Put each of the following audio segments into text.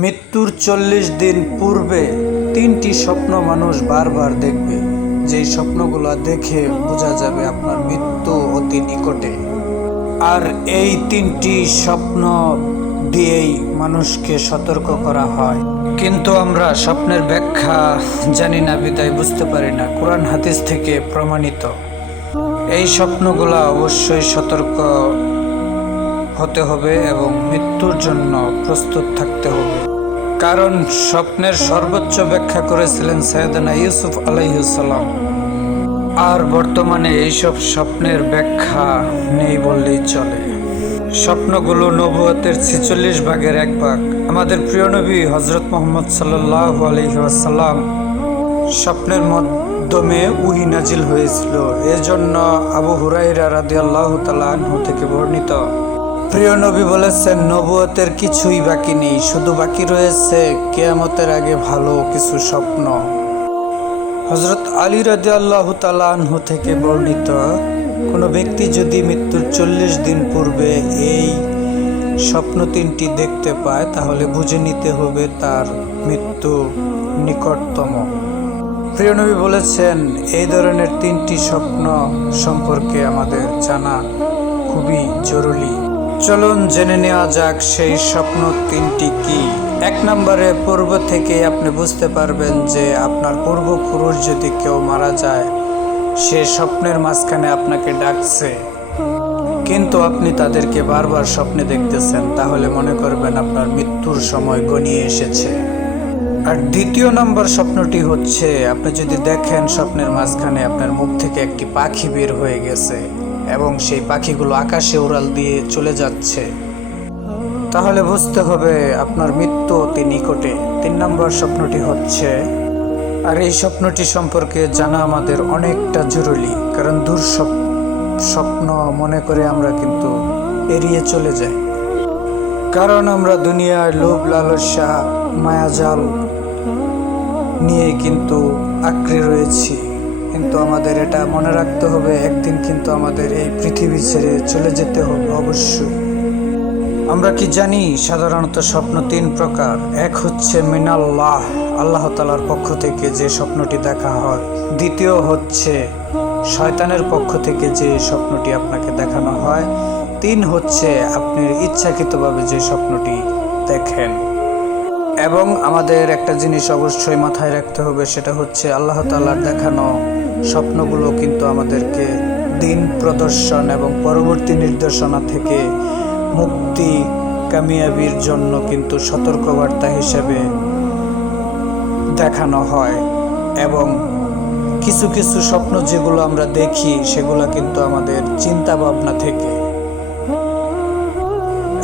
মৃত্যুর চল্লিশ দিন পূর্বে তিনটি স্বপ্ন মানুষ বারবার দেখবে। যেই স্বপ্নগুলো দেখে বোঝা যাবে আপনার মৃত্যু অতি নিকটে। আর এই তিনটি স্বপ্ন দিয়েই মানুষকে সতর্ক করা হয়। কিন্তু আমরা স্বপ্নের ব্যাখ্যা জানি না, বিদায় বুঝতে পারি না। কোরআন হাদিস থেকে প্রমাণিত। এই স্বপ্নগুলো অবশ্যই সতর্ক হতে হবে এবং মৃত্যুর জন্য প্রস্তুত থাকতে হবে। কারণ স্বপ্নের সর্বোচ্চ ব্যাখ্যা করেছিলেন সৈয়দনা ইউসুফ আলাইসাল্লাম আর বর্তমানে এইসব স্বপ্নের ব্যাখ্যা নেই বললেই চলে। স্বপ্নগুলো নবুয়তের ছিচল্লিশ ভাগের এক ভাগ। আমাদের প্রিয় নবী হজরত মোহাম্মদ সাল্লাহ আলহিহাসাল্লাম স্বপ্নের মাধ্যমে উহি নাজিল হয়েছিল। এজন্য আবু হুরাইরা রাদি আল্লাহ তালাহ থেকে বর্ণিত প্রিয় নবী বলেছেন, নবুয়তের কিছুই বাকি নেই, শুধু বাকি রয়েছে কেয়ামতের আগে ভালো কিছু স্বপ্ন। হজরত আলী রাজি আল্লাহ তালাহ থেকে বর্ণিত, কোনো ব্যক্তি যদি মৃত্যুর চল্লিশ দিন পূর্বে এই স্বপ্ন তিনটি দেখতে পায়, তাহলে বুঝে নিতে হবে তার মৃত্যু নিকটতম। প্রিয় নবী বলেছেন, এই ধরনের তিনটি স্বপ্ন সম্পর্কে আমাদের জানা খুবই জরুরি। চলুন জেনে নেওয়া যাক সেই স্বপ্ন তিনটি কি। এক নম্বরে পূর্ব থেকে আপনি বুঝতে পারবেন যে আপনার পূর্বপুরুষ যদি কেউ মারা যায়, সে স্বপ্নের মাঝখানে আপনাকে ডাকছে। কিন্তু আপনি তাদেরকে বারবার স্বপ্নে দেখতেছেন, তাহলে মনে করবেন আপনার মৃত্যুর সময় গনিয়ে এসেছে। আর দ্বিতীয় নম্বর স্বপ্নটি হচ্ছে, আপনি যদি দেখেন স্বপ্নের মাঝখানে আপনার মুখ থেকে একটি পাখি বের হয়ে গেছে। এবং সেই পাখিগুলো আকাশে উড়াল দিয়ে চলে যাচ্ছে। তাহলে বুঝতে হবে আপনার মৃত্যু অতি নিকটে। তিন নম্বর স্বপ্নটি হচ্ছে, আর এই স্বপ্নটি সম্পর্কে জানা আমাদের অনেকটা জরুরি, কারণ দূর স্বপ্ন মনে করে আমরা কিন্তু এড়িয়ে চলে যাই। কারণ আমরা দুনিয়ার লোভ, লালসা, মায়াজাল নিয়ে কিন্তু আঁকড়ে রয়েছি। কিন্তু আমাদের এটা মনে রাখতে হবে, একদিন কিন্তু আমাদের এই পৃথিবী ছেড়ে চলে যেতে হবে, অবশ্যই। আমরা কি জানি? সাধারণত স্বপ্ন তিন প্রকার। এক হচ্ছে মিনাল্লাহ, আল্লাহ তালার পক্ষ থেকে যে স্বপ্নটি দেখা হয়। দ্বিতীয় হচ্ছে শয়তানের পক্ষ থেকে যে স্বপ্নটি আপনাকে দেখানো হয়। তিন হচ্ছে আপনি ইচ্ছাকৃতভাবে যে স্বপ্নটি দেখেন। এবং আমাদের একটা জিনিস অবশ্যই মাথায় রাখতে হবে, সেটা হচ্ছে আল্লাহ তালার দেখানো স্বপ্নগুলো কিন্তু আমাদেরকে দিন প্রদর্শন এবং পরবর্তী নির্দেশনা থেকে মুক্তি কামিয়াবির জন্য কিন্তু সতর্কবার্তা হিসেবে দেখানো হয় এবং কিছু কিছু স্বপ্ন যেগুলো আমরা দেখি, সেগুলো কিন্তু আমাদের চিন্তা ভাবনা থেকে।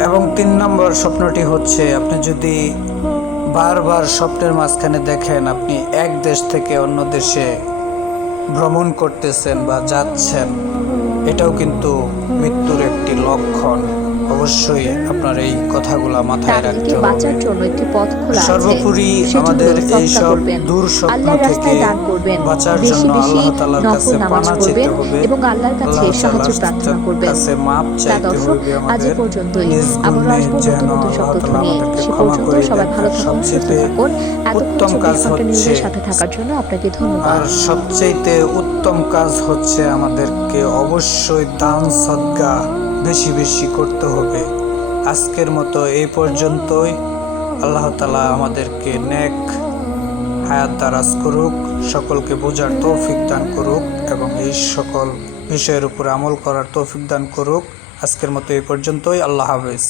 এবং তিন নম্বর স্বপ্নটি হচ্ছে, আপনি যদি বারবার স্বপ্নের মাঝখানে দেখেন, আপনি এক দেশ থেকে অন্য দেশে ভ্রমণ করতেছেন বা যাচ্ছেন এটাও কিন্তু মৃত্যুর একটি লক্ষণ। অবশ্যই আপনার এই কথাগুলো মাথায় রাখতে হবে। বাঁচার জন্য একটি পথ খোলা আছে। সর্বোপরি আমাদের এই সব দূর স্বপ্ন থেকে দান করবেন। বাঁচার জন্য আল্লাহ তাআলার কাছে পানা চেতে হবে। এবং আল্লাহর কাছে সাহায্য প্রার্থনা করবেন। কাছে মাপ চাইতে হবে আজ আমাদের। পর্যন্তই। নিজ আবার গুণে আসব যেন নতুন নতুন শব্দ নিয়ে। সে ক্ষমা পর্যন্ত করে সবাই ভালো থাকুন সুস্থ সবচেয়ে থাকুন। উত্তম কাজ হচ্ছে- সাথে থাকার জন্য আপনাকে ধন্যবাদ। আর সবচেয়ে উত্তম কাজ হচ্ছে আমাদেরকে অবশ্যই দান সদ্গা বেশি বেশি করতে হবে। আজকের মতো এই পর্যন্তই। আল্লাহ তালা আমাদেরকে নেক হায়াত দারাজ করুক, সকলকে বোঝার তৌফিক দান করুক এবং এই সকল বিষয়ের উপর আমল করার তৌফিক দান করুক। আজকের মতো এই পর্যন্তই। আল্লাহ হাফেজ।